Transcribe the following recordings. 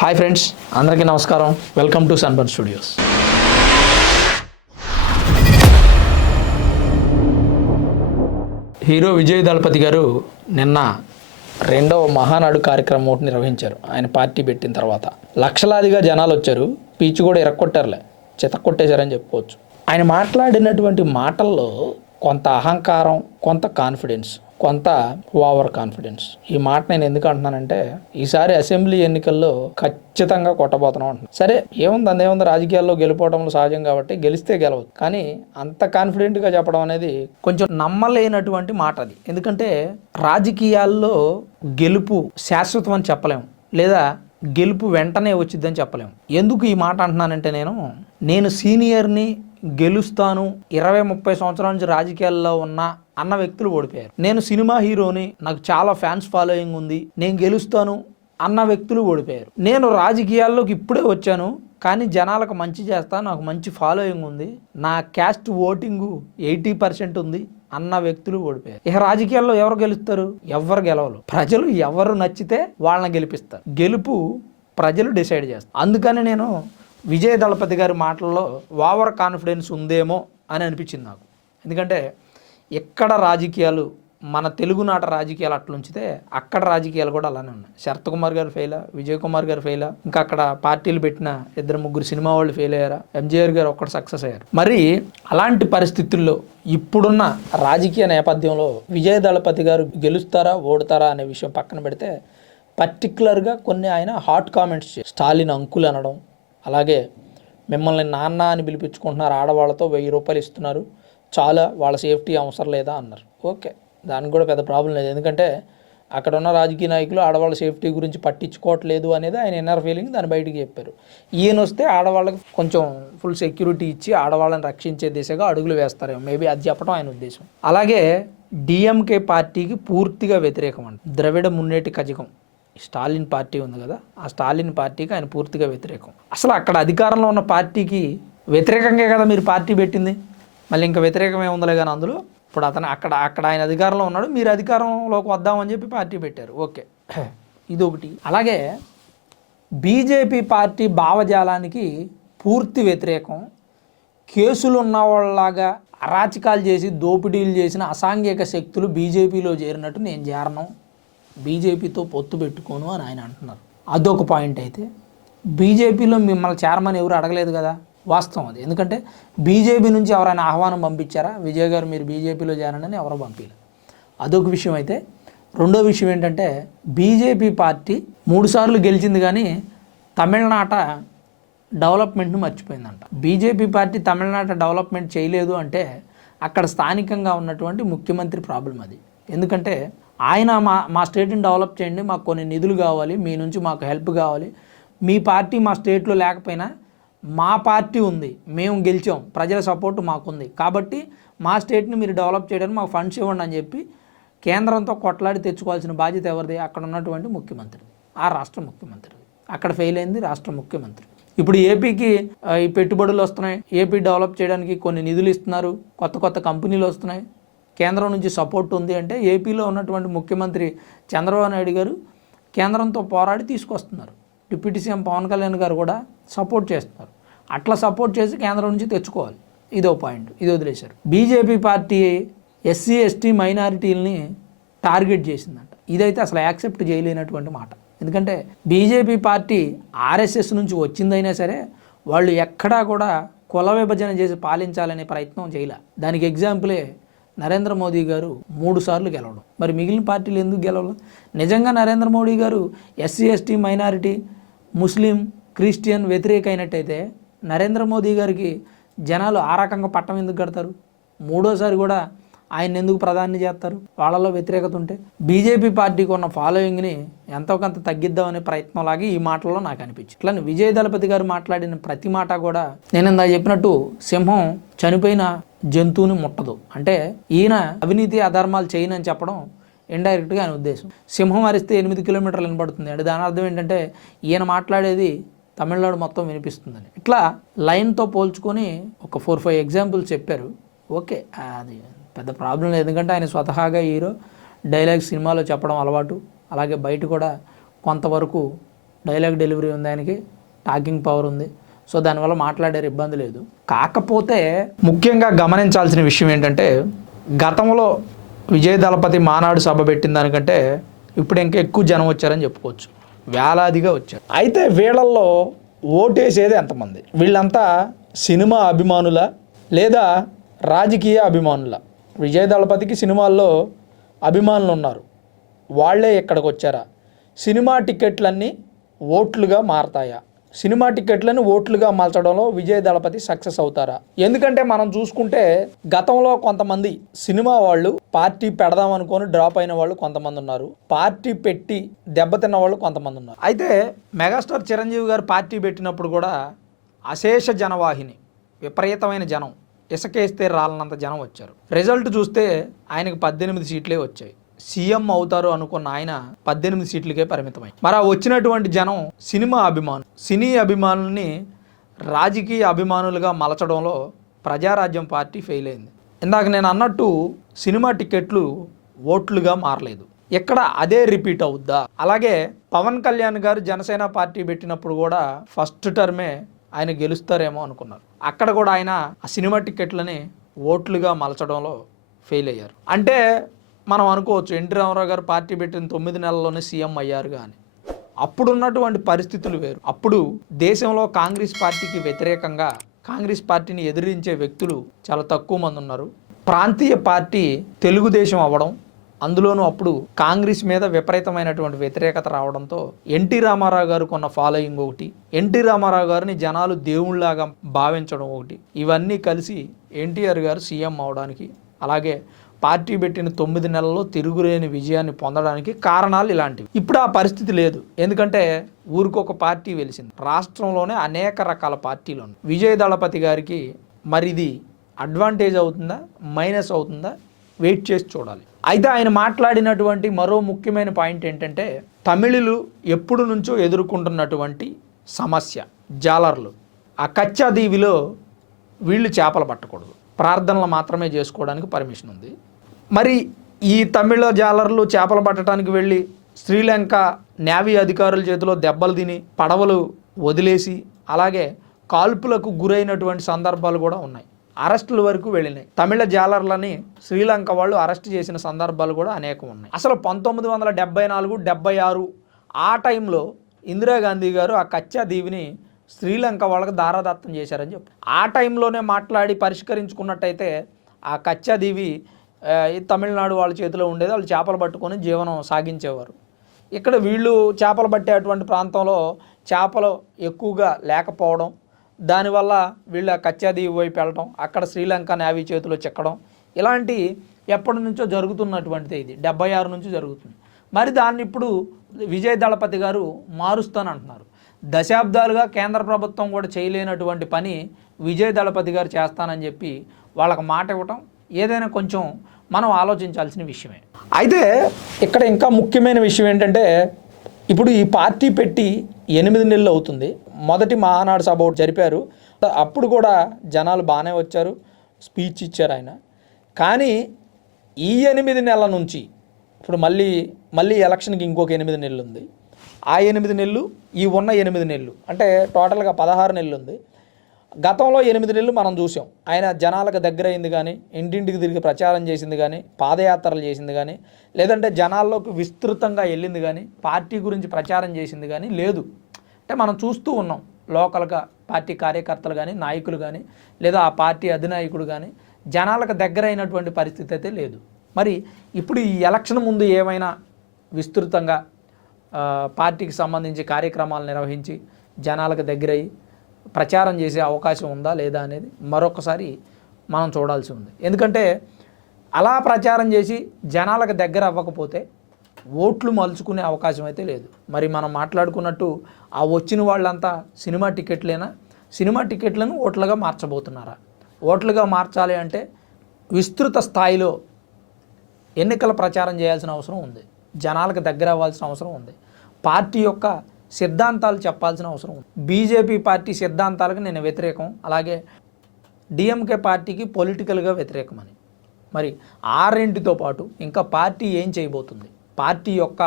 Hi friends అందరికీ నమస్కారం. Welcome to Sunburn Studios hero Vijay Thalapathy garu నిన్న రెండవ మహానాడు కార్యక్రమం ఒకటి నిర్వహించారు. ఆయన పార్టీ పెట్టిన తర్వాత. లక్షలాదిగా జనాలు వచ్చారు. పీచు కూడా ఇరక్కొట్టారులే. చితక్కొట్టేశారని చెప్పుకోవచ్చు. ఆయన మాట్లాడినటువంటి మాటల్లో కొంత అహంకారం కొంత కాన్ఫిడెన్స్ కొంత ఓవర్ కాన్ఫిడెన్స్. ఈ మాట నేను ఎందుకు అంటున్నానంటే ఈసారి అసెంబ్లీ ఎన్నికల్లో ఖచ్చితంగా కొట్టబోతున్నాం అంటున్నాను. సరే ఏముంది అందేముంది రాజకీయాల్లో గెలుపోవడంలో సహజం కాబట్టి గెలిస్తే గెలవచ్చు. కానీ అంత కాన్ఫిడెంట్గా చెప్పడం అనేది కొంచెం నమ్మలేనటువంటి మాట అది. ఎందుకంటే రాజకీయాల్లో గెలుపు శాశ్వతం అని చెప్పలేము. లేదా గెలుపు వెంటనే వచ్చిద్దని చెప్పలేము. ఎందుకు ఈ మాట అంటున్నానంటే నేను నేను సీనియర్ని గెలుస్తాను ఇరవై ముప్పై సంవత్సరాల నుంచి రాజకీయాల్లో ఉన్న అన్న వ్యక్తులు ఓడిపోయారు. నేను సినిమా హీరోని నాకు చాలా ఫ్యాన్స్ ఫాలోయింగ్ ఉంది నేను గెలుస్తాను అన్న వ్యక్తులు ఓడిపోయారు. నేను రాజకీయాల్లోకి ఇప్పుడే వచ్చాను కానీ జనాలకు మంచి చేస్తా నాకు మంచి ఫాలోయింగ్ ఉంది నా క్యాస్ట్ ఓటింగు ఎయిటీ పర్సెంట్ ఉంది అన్న వ్యక్తులు ఓడిపోయారు. ఇక రాజకీయాల్లో ఎవరు గెలుస్తారు? ఎవరు గెలవరు. ప్రజలు ఎవరు నచ్చితే వాళ్ళని గెలిపిస్తారు. గెలుపు ప్రజలు డిసైడ్ చేస్తారు. అందుకని నేను విజయ దళపతి గారి మాటల్లో ఓవర్ కాన్ఫిడెన్స్ ఉందేమో అని అనిపించింది నాకు. ఎందుకంటే ఎక్కడ రాజకీయాలు మన తెలుగునాట రాజకీయాలు అట్లుంచితే అక్కడ రాజకీయాలు కూడా అలానే ఉన్నాయి. శరత్ కుమార్ గారు ఫెయిల్ విజయ్ కుమార్ గారు ఫెయిల్ ఇంకా అక్కడ పార్టీలు పెట్టిన ఇద్దరు ముగ్గురు సినిమా వాళ్ళు ఫెయిల్ అయ్యారా? ఎంజీఆర్ గారు ఒక్కడు సక్సెస్ అయ్యారు. మరి అలాంటి పరిస్థితుల్లో ఇప్పుడున్న రాజకీయ నేపథ్యంలో విజయ దళపతి గారు గెలుస్తారా ఓడతారా అనే విషయం పక్కన పెడితే పర్టికులర్గా కొన్ని ఆయన హాట్ కామెంట్స్ స్టాలిన్ అంకుల్ అనడం అలాగే మిమ్మల్ని నాన్న అని పిలిపించుకుంటున్నారు ఆడవాళ్ళతో వెయ్యి రూపాయలు ఇస్తున్నారు చాలా వాళ్ళ సేఫ్టీ అవసరం లేదా అన్నారు. ఓకే. దానికి కూడా పెద్ద ప్రాబ్లం లేదు. ఎందుకంటే అక్కడ ఉన్న రాజకీయ నాయకులు ఆడవాళ్ళ సేఫ్టీ గురించి పట్టించుకోవట్లేదు అనేది ఆయన ఇన్నర్ ఫీలింగ్ దాన్ని బయటికి చెప్పారు. ఈయన వస్తే ఆడవాళ్ళకి కొంచెం ఫుల్ సెక్యూరిటీ ఇచ్చి ఆడవాళ్ళని రక్షించే దిశగా అడుగులు వేస్తారేమో. మేబీ అది చెప్పడం ఆయన ఉద్దేశం. అలాగే డిఎంకే పార్టీకి పూర్తిగా వ్యతిరేకం అంట. ద్రవిడ మున్నేటి కజకం. స్టాలిన్ పార్టీ ఉంది కదా ఆ స్టాలిన్ పార్టీకి ఆయన పూర్తిగా వ్యతిరేకం. అసలు అక్కడ అధికారంలో ఉన్న పార్టీకి వ్యతిరేకంగా కదా మీరు పార్టీ పెట్టింది? మళ్ళీ ఇంకా వ్యతిరేకమే ఉందలే కానీ అందులో ఇప్పుడు అతను అక్కడ అక్కడ ఆయన అధికారంలో ఉన్నాడు మీరు అధికారంలోకి వద్దామని చెప్పి పార్టీ పెట్టారు. ఓకే. ఇది ఒకటి అలాగే బీజేపీ పార్టీ భావజాలానికి పూర్తి వ్యతిరేకం కేసులు ఉన్నవాళ్ళలాగా అరాచకాలు చేసి దోపిడీలు చేసిన అసాంఘిక శక్తులు బీజేపీలో చేరినట్టు నేను చేరను. బీజేపీతో పొత్తు పెట్టుకోను అని ఆయన అంటున్నారు. అదొక పాయింట్ అయితే. బీజేపీలో మిమ్మల్ని చేరమని ఎవరు అడగలేదు కదా? వాస్తవం అది. ఎందుకంటే బీజేపీ నుంచి ఎవరైనా ఆహ్వానం పంపించారా? విజయ్ గారు మీరు బీజేపీలో చేరండి ఎవరు ఎవరో పంపించలేదు. అదొక విషయం అయితే. రెండో విషయం ఏంటంటే బీజేపీ పార్టీ మూడుసార్లు గెలిచింది కానీ తమిళనాట డెవలప్మెంట్ను మర్చిపోయిందంట. బీజేపీ పార్టీ తమిళనాట డెవలప్మెంట్ చేయలేదు అంటే అక్కడ స్థానికంగా ఉన్నటువంటి ముఖ్యమంత్రి ప్రాబ్లం అది. ఎందుకంటే ఆయన మా మా స్టేట్ని డెవలప్ చేయండి మాకు కొన్ని నిధులు కావాలి మీ నుంచి మాకు హెల్ప్ కావాలి. మీ పార్టీ మా స్టేట్లో లేకపోయినా మా పార్టీ ఉంది మేము గెలిచాం ప్రజల సపోర్ట్ మాకుంది. కాబట్టి మా స్టేట్ని మీరు డెవలప్ చేయడానికి మాకు ఫండ్స్ ఇవ్వండి అని చెప్పి కేంద్రంతో కొట్లాడి తెచ్చుకోవాల్సిన బాధ్యత ఎవరిది? అక్కడ ఉన్నటువంటి ముఖ్యమంత్రి ఆ రాష్ట్ర ముఖ్యమంత్రి అక్కడ ఫెయిల్ అయింది రాష్ట్ర ముఖ్యమంత్రి. ఇప్పుడు ఏపీకి ఈ పెట్టుబడులు వస్తున్నాయి. ఏపీ డెవలప్ చేయడానికి కొన్ని నిధులు ఇస్తున్నారు. కొత్త కొత్త కంపెనీలు వస్తున్నాయి. కేంద్రం నుంచి సపోర్ట్ ఉంది అంటే ఏపీలో ఉన్నటువంటి ముఖ్యమంత్రి చంద్రబాబు నాయుడు గారు కేంద్రంతో పోరాడి తీసుకొస్తున్నారు. డిప్యూటీ సీఎం పవన్ కళ్యాణ్ గారు కూడా సపోర్ట్ చేస్తున్నారు. అట్లా సపోర్ట్ చేసి కేంద్రం నుంచి తెచ్చుకోవాలి. ఇదో పాయింట్. ఇది వదిలేశారు. బీజేపీ పార్టీ ఎస్సీ ఎస్టీ మైనారిటీలని టార్గెట్ చేసిందంట. ఇదైతే అసలు యాక్సెప్ట్ చేయలేనటువంటి మాట. ఎందుకంటే బీజేపీ పార్టీ ఆర్ఎస్ఎస్ నుంచి వచ్చిందైనా సరే వాళ్ళు ఎక్కడా కూడా కుల విభజన చేసి పాలించాలనే ప్రయత్నం చేయలే. దానికి ఎగ్జాంపులే నరేంద్ర మోదీ గారు మూడు సార్లు గెలవడం. మరి మిగిలిన పార్టీలు ఎందుకు గెలవడం నిజంగా Narendra Modi garu SC ST minority Muslim Christian వ్యతిరేక అయినట్టయితే నరేంద్ర మోదీ గారికి జనాలు ఆ రకంగా పట్టం ఎందుకు కడతారు? మూడోసారి కూడా ఆయన ఎందుకు ప్రధాని చేస్తారు? వాళ్ళలో వ్యతిరేకత ఉంటే బీజేపీ పార్టీకి ఉన్న ఫాలోయింగ్ని ఎంతో కొంత తగ్గిద్దామనే ప్రయత్నం లాగే ఈ మాటల్లో నాకు అనిపించింది. ఇట్లా విజయ దళపతి గారు మాట్లాడిన ప్రతి మాట కూడా నేను ఇందా చెప్పినట్టు సింహం చనిపోయిన జంతువుని ముట్టదు. అంటే ఈయన అవినీతి అధర్మాలు చేయనని చెప్పడం ఇండైరెక్ట్గా ఆయన ఉద్దేశం. సింహం అరిస్తే ఎనిమిది కిలోమీటర్లు వినపడుతుంది అంటే దాని అర్థం ఏంటంటే ఈయన మాట్లాడేది తమిళనాడు మొత్తం వినిపిస్తుందని. ఇట్లా లైన్తో పోల్చుకొని ఒక ఫోర్ ఫైవ్ ఎగ్జాంపుల్స్ చెప్పారు. ఓకే అది పెద్ద ప్రాబ్లం లేదు. ఎందుకంటే ఆయన స్వతహాగా హీరో డైలాగ్ సినిమాలో చెప్పడం అలవాటు. అలాగే బయట కూడా కొంతవరకు డైలాగ్ డెలివరీ ఉంది ఆయనకి టాకింగ్ పవర్ ఉంది. సో దానివల్ల మాట్లాడారు ఇబ్బంది లేదు. కాకపోతే ముఖ్యంగా గమనించాల్సిన విషయం ఏంటంటే గతంలో విజయ దళపతి మానాడు సభ పెట్టిన దానికంటే ఇప్పుడు ఇంకా ఎక్కువ జనం వచ్చారని చెప్పుకోవచ్చు. వేలాదిగా వచ్చారు. అయితే వీళ్ళల్లో ఓటేసేది ఎంతమంది వీళ్ళంతా సినిమా అభిమానుల లేదా రాజకీయ అభిమానుల. విజయ దళపతికి సినిమాల్లో అభిమానులు ఉన్నారు. వాళ్ళే ఇక్కడికి వచ్చారా సినిమా టికెట్లన్నీ ఓట్లుగా మారతాయా? సినిమా టికెట్లను ఓట్లుగా మార్చడంలో విజయ్ దళపతి సక్సెస్ అవుతారా? ఎందుకంటే మనం చూసుకుంటే గతంలో కొంతమంది సినిమా వాళ్ళు పార్టీ పెడదాం అనుకొని డ్రాప్ అయిన వాళ్ళు కొంతమంది ఉన్నారు. పార్టీ పెట్టి దెబ్బతిన్న వాళ్ళు కొంతమంది ఉన్నారు. అయితే మెగాస్టార్ చిరంజీవి గారు పార్టీ పెట్టినప్పుడు కూడా అశేష జనవాహిని విపరీతమైన జనం ఇసుకేస్తే రాలనంత జనం వచ్చారు. రిజల్ట్ చూస్తే ఆయనకు పద్దెనిమిది సీట్లే వచ్చాయి. సీఎం అవుతారు అనుకున్న ఆయన పద్దెనిమిది సీట్లకే పరిమితమై. మరి ఆ వచ్చినటువంటి జనం సినిమా అభిమానులు. సినీ అభిమానుల్ని రాజకీయ అభిమానులుగా మలచడంలో ప్రజారాజ్యం పార్టీ ఫెయిల్ అయింది. ఇందాక నేను అన్నట్టు సినిమా టికెట్లు ఓట్లుగా మారలేదు. ఇక్కడ అదే రిపీట్ అవుద్దా? అలాగే పవన్ కళ్యాణ్ గారు జనసేన పార్టీ పెట్టినప్పుడు కూడా ఫస్ట్ టర్మే ఆయన గెలుస్తారేమో అనుకున్నారు. అక్కడ కూడా ఆయన ఆ సినిమా టికెట్లని ఓట్లుగా మలచడంలో ఫెయిల్ అయ్యారు. అంటే మనం అనుకోవచ్చు ఎన్టీ రామారావు గారు పార్టీ పెట్టిన తొమ్మిది నెలల్లోనే సీఎం అయ్యారు కానీ అప్పుడున్నటువంటి పరిస్థితులు వేరు. అప్పుడు దేశంలో కాంగ్రెస్ పార్టీకి వ్యతిరేకంగా కాంగ్రెస్ పార్టీని ఎదిరించే వ్యక్తులు చాలా తక్కువ మంది ఉన్నారు. ప్రాంతీయ పార్టీ తెలుగుదేశం అవ్వడం అందులోనూ అప్పుడు కాంగ్రెస్ మీద విపరీతమైనటువంటి వ్యతిరేకత రావడంతో ఎన్టీ రామారావు గారు కొన్న ఫాలోయింగ్ ఒకటి ఎన్టీ రామారావు గారిని జనాలు దేవుళ్ళాగా భావించడం ఒకటి. ఇవన్నీ కలిసి ఎన్టీఆర్ గారు సీఎం అవడానికి అలాగే పార్టీ పెట్టిన తొమ్మిది నెలల్లో తిరుగులేని విజయాన్ని పొందడానికి కారణాలు ఇలాంటివి. ఇప్పుడు ఆ పరిస్థితి లేదు. ఎందుకంటే ఊరికొక పార్టీ వెలిసింది. రాష్ట్రంలోనే అనేక రకాల పార్టీలు ఉన్నాయి. విజయ దళపతి గారికి మరి ఇది అడ్వాంటేజ్ అవుతుందా? మైనస్ అవుతుందా? వెయిట్ చేసి చూడాలి. అయితే ఆయన మాట్లాడినటువంటి మరో ముఖ్యమైన పాయింట్ ఏంటంటే తమిళులు ఎప్పుడు నుంచో ఎదుర్కొంటున్నటువంటి సమస్య జాలర్లు. ఆ కచ్చా దీవిలో వీళ్ళు చేపలు పట్టకూడదు. ప్రార్థనలు మాత్రమే చేసుకోవడానికి పర్మిషన్ ఉంది. మరి ఈ తమిళ జాలర్లు చేపలు పట్టడానికి వెళ్ళి శ్రీలంక నేవీ అధికారుల చేతిలో దెబ్బలు తిని పడవలు వదిలేసి అలాగే కాల్పులకు గురైనటువంటి సందర్భాలు కూడా ఉన్నాయి. అరెస్టుల వరకు వెళ్ళినాయి. తమిళ జాలర్లని శ్రీలంక వాళ్ళు అరెస్ట్ చేసిన సందర్భాలు కూడా అనేకం ఉన్నాయి. అసలు పంతొమ్మిది వందల డెబ్బై నాలుగు డెబ్బై ఆరు ఆ టైంలో ఇందిరాగాంధీ గారు ఆ కచ్చా దీవిని శ్రీలంక వాళ్ళకి దారాదత్తం చేశారని చెప్పి. ఆ టైంలోనే మాట్లాడి పరిష్కరించుకున్నట్టయితే ఆ కచ్చా దీవి తమిళనాడు వాళ్ళ చేతిలో ఉండేది. వాళ్ళు చేపలు పట్టుకొని జీవనం సాగించేవారు. ఇక్కడ వీళ్ళు చేపలు పట్టేటువంటి ప్రాంతంలో చేపలు ఎక్కువగా లేకపోవడం దానివల్ల వీళ్ళు ఆ వైపు వెళ్ళడం అక్కడ శ్రీలంక నేవీ చేతిలో చిక్కడం ఇలాంటి ఎప్పటి నుంచో జరుగుతున్నటువంటిది ఇది. డెబ్బై ఆరు నుంచి జరుగుతుంది. మరి దాన్ని ఇప్పుడు విజయ్ దళపతి గారు మారుస్తానంటున్నారు. దశాబ్దాలుగా కేంద్ర ప్రభుత్వం కూడా చేయలేనటువంటి పని విజయ్ దళపతి గారు చేస్తానని చెప్పి వాళ్ళకి మాట ఇవ్వటం ఏదైనా కొంచెం మనం ఆలోచించాల్సిన విషయమే. అయితే ఇక్కడ ఇంకా ముఖ్యమైన విషయం ఏంటంటే ఇప్పుడు ఈ పార్టీ పెట్టి ఎనిమిది నెలలు అవుతుంది. మొదటి మహానాడు సభ ఒకటి జరిపారు. అప్పుడు కూడా జనాలు బాగానే వచ్చారు. స్పీచ్ ఇచ్చారు ఆయన. కానీ ఈ ఎనిమిది నెలల నుంచి ఇప్పుడు మళ్ళీ మళ్ళీ ఎలక్షన్కి ఇంకొక ఎనిమిది నెలలు ఉంది. ఆ ఎనిమిది నెలలు ఈ ఉన్న ఎనిమిది నెలలు అంటే టోటల్గా పదహారు నెలలు ఉంది. గతంలో ఎనిమిది నెలలు మనం చూసాం. ఆయన జనాలకు దగ్గర అయింది కానీ ఇంటింటికి తిరిగి ప్రచారం చేసింది కానీ పాదయాత్రలు చేసింది కానీ లేదంటే జనాల్లోకి విస్తృతంగా వెళ్ళింది కానీ పార్టీ గురించి ప్రచారం చేసింది కానీ లేదు. అంటే మనం చూస్తూ ఉన్నాం. లోకల్గా పార్టీ కార్యకర్తలు కానీ నాయకులు కానీ లేదా ఆ పార్టీ అధినాయకుడు కానీ జనాలకు దగ్గర అయినటువంటి పరిస్థితి అయితే లేదు. మరి ఇప్పుడు ఈ ఎలక్షన్ ముందు ఏమైనా విస్తృతంగా పార్టీకి సంబంధించి కార్యక్రమాలు నిర్వహించి జనాలకు దగ్గరయ్యి ప్రచారం చేసే అవకాశం ఉందా లేదా అనేది మరొకసారి మనం చూడాల్సి ఉంది. ఎందుకంటే అలా ప్రచారం చేసి జనాలకు దగ్గర అవ్వకపోతే ఓట్లు మలుచుకునే అవకాశం అయితే లేదు. మరి మనం మాట్లాడుకున్నట్టు ఆ వచ్చిన వాళ్ళంతా సినిమా టికెట్లేనా? సినిమా టికెట్లను ఓట్లుగా మార్చబోతున్నారా? ఓట్లుగా మార్చాలి అంటే విస్తృత స్థాయిలో ఎన్నికల ప్రచారం చేయాల్సిన అవసరం ఉంది. జనాలకు దగ్గర అవ్వాల్సిన అవసరం ఉంది. పార్టీ యొక్క సిద్ధాంతాలు చెప్పాల్సిన అవసరం ఉంది. బీజేపీ పార్టీ సిద్ధాంతాలకు నేను వ్యతిరేకం. అలాగే డిఎంకే పార్టీకి పొలిటికల్గా వ్యతిరేకమని మరి ఆ రెంటితో పాటు ఇంకా పార్టీ ఏం చేయబోతుంది? పార్టీ యొక్క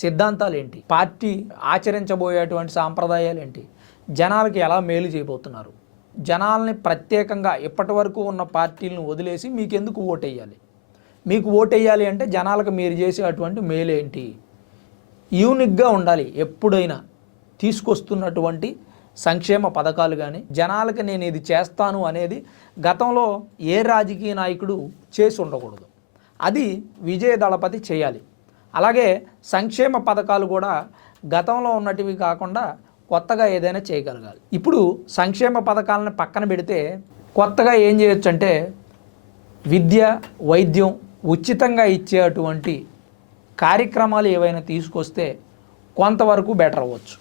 సిద్ధాంతాలు ఏంటి? పార్టీ ఆచరించబోయేటువంటి సాంప్రదాయాలు ఏంటి? జనాలకి ఎలా మేలు చేయబోతున్నారు? జనాల్ని ప్రత్యేకంగా ఇప్పటి వరకు ఉన్న పార్టీలను వదిలేసి మీకు ఎందుకు ఓటేయాలి? మీకు ఓటేయాలి అంటే జనాలకు మీరు చేసే అటువంటి మేలు ఏంటి యూనిక్గా ఉండాలి ఎప్పుడైనా తీసుకొస్తున్నటువంటి సంక్షేమ పథకాలు కానీ జనాలకి నేను ఇది చేస్తాను అనేది గతంలో ఏ రాజకీయ నాయకుడు చేసి ఉండకూడదు. అది విజయ దళపతి చేయాలి. అలాగే సంక్షేమ పథకాలు కూడా గతంలో ఉన్నటివి కాకుండా కొత్తగా ఏదైనా చేయగలగాలి. ఇప్పుడు సంక్షేమ పథకాలను పక్కన పెడితే కొత్తగా ఏం చేయొచ్చు అంటే విద్య వైద్యం ఉచితంగా ఇచ్చేటువంటి కార్యక్రమాలు ఏవైనా తీసుకొస్తే కొంతవరకు బెటర్ అవ్వచ్చు.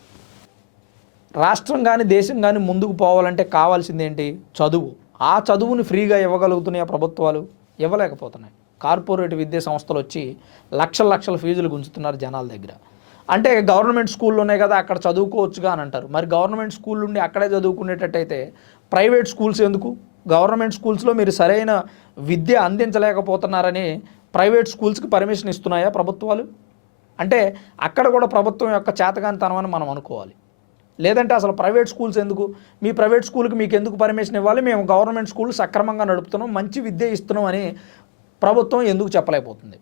రాష్ట్రం కానీ దేశం కానీ ముందుకు పోవాలంటే కావాల్సింది ఏంటి చదువు. ఆ చదువుని ఫ్రీగా ఇవ్వగలుగుతున్నాయి ప్రభుత్వాలు? ఇవ్వలేకపోతున్నాయి. కార్పొరేట్ విద్యా సంస్థలు వచ్చి లక్షల లక్షల ఫీజులు గుంజుతున్నారు జనాల దగ్గర. అంటే గవర్నమెంట్ స్కూళ్ళు ఉన్నాయి కదా అక్కడ చదువుకోవచ్చుగా అని అంటారు. మరి గవర్నమెంట్ స్కూల్ నుండి అక్కడే చదువుకునేటట్టయితే ప్రైవేట్ స్కూల్స్ ఎందుకు? గవర్నమెంట్ స్కూల్స్లో మీరు సరైన విద్య అందించలేకపోతున్నారని ప్రైవేట్ స్కూల్స్కి పర్మిషన్ ఇస్తున్నాయా ప్రభుత్వాలు? అంటే అక్కడ కూడా ప్రభుత్వం యొక్క చేతగానితనం అని మనం అనుకోవాలి. లేదంటే అసలు ప్రైవేట్ స్కూల్స్ ఎందుకు? మీ ప్రైవేట్ స్కూల్కి మీకు ఎందుకు పర్మిషన్ ఇవ్వాలి? మేము గవర్నమెంట్ స్కూల్ సక్రమంగా నడుపుతున్నాం మంచి విద్య ఇస్తున్నాం అని ప్రభుత్వం ఎందుకు చెప్పలేకపోతుంది?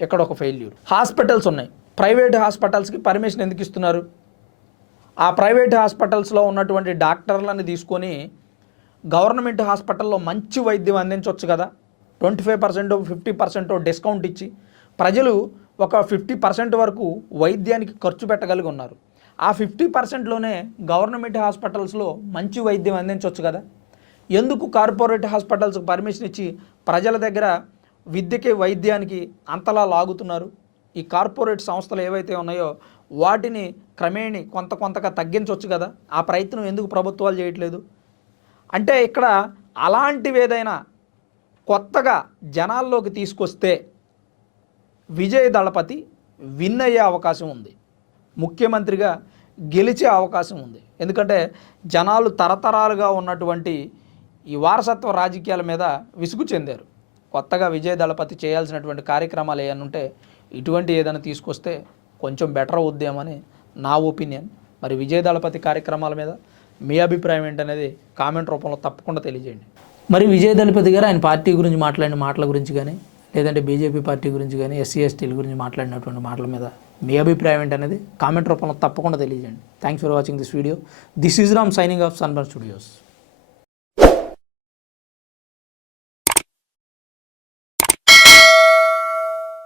ఇక్కడ ఒక ఫెయిల్యూర్. హాస్పిటల్స్ ఉన్నాయి. ప్రైవేట్ హాస్పిటల్స్కి పర్మిషన్ ఎందుకు ఇస్తున్నారు? ఆ ప్రైవేట్ హాస్పిటల్స్లో ఉన్నటువంటి డాక్టర్లను తీసుకొని గవర్నమెంట్ హాస్పిటల్లో మంచి వైద్యం అందించవచ్చు కదా? Twenty five percent fifty percent discount ఇచ్చి ప్రజలు ఒక ఫిఫ్టీ పర్సెంట్ వరకు వైద్యానికి ఖర్చు పెట్టగలిగి ఉన్నారు. ఆ ఫిఫ్టీ పర్సెంట్లోనే గవర్నమెంట్ హాస్పిటల్స్లో మంచి వైద్యం అందించవచ్చు కదా? ఎందుకు కార్పొరేట్ హాస్పిటల్స్కి పర్మిషన్ ఇచ్చి ప్రజల దగ్గర విద్యకి వైద్యానికి అంతలా లాగుతున్నారు? ఈ కార్పొరేట్ సంస్థలు ఏవైతే ఉన్నాయో వాటిని క్రమేణి కొంత కొంతగా తగ్గించవచ్చు కదా? ఆ ప్రయత్నం ఎందుకు ప్రభుత్వాలు చేయట్లేదు? అంటే ఇక్కడ అలాంటివి ఏదైనా కొత్తగా జనాల్లోకి తీసుకొస్తే విజయ్ దళపతి విన్ అయ్యే అవకాశం ఉంది. ముఖ్యమంత్రిగా గెలిచే అవకాశం ఉంది. ఎందుకంటే జనాలు తరతరాలుగా ఉన్నటువంటి ఈ వారసత్వ రాజకీయాల మీద విసుగు చెందారు. కొత్తగా విజయ దళపతి చేయాల్సినటువంటి కార్యక్రమాలు ఏమైనా ఉంటే ఇటువంటి ఏదైనా తీసుకొస్తే కొంచెం బెటర్ అవుద్దేమని నా ఒపీనియన్. మరి విజయ దళపతి కార్యక్రమాల మీద మీ అభిప్రాయం ఏంటనేది కామెంట్ రూపంలో తప్పకుండా తెలియజేయండి. మరి విజయదళపతి గారు ఆయన పార్టీ గురించి మాట్లాడిన మాటల గురించి కానీ లేదంటే బీజేపీ పార్టీ గురించి కానీ ఎస్సీ ఎస్టీల గురించి మాట్లాడినటువంటి మాటల మీద మీ అభిప్రాయం ఏంటనేది కామెంట్ రూపంలో తప్పకుండా తెలియజేయండి. Thanks for watching this video this is Ram signing off Sunburn Studios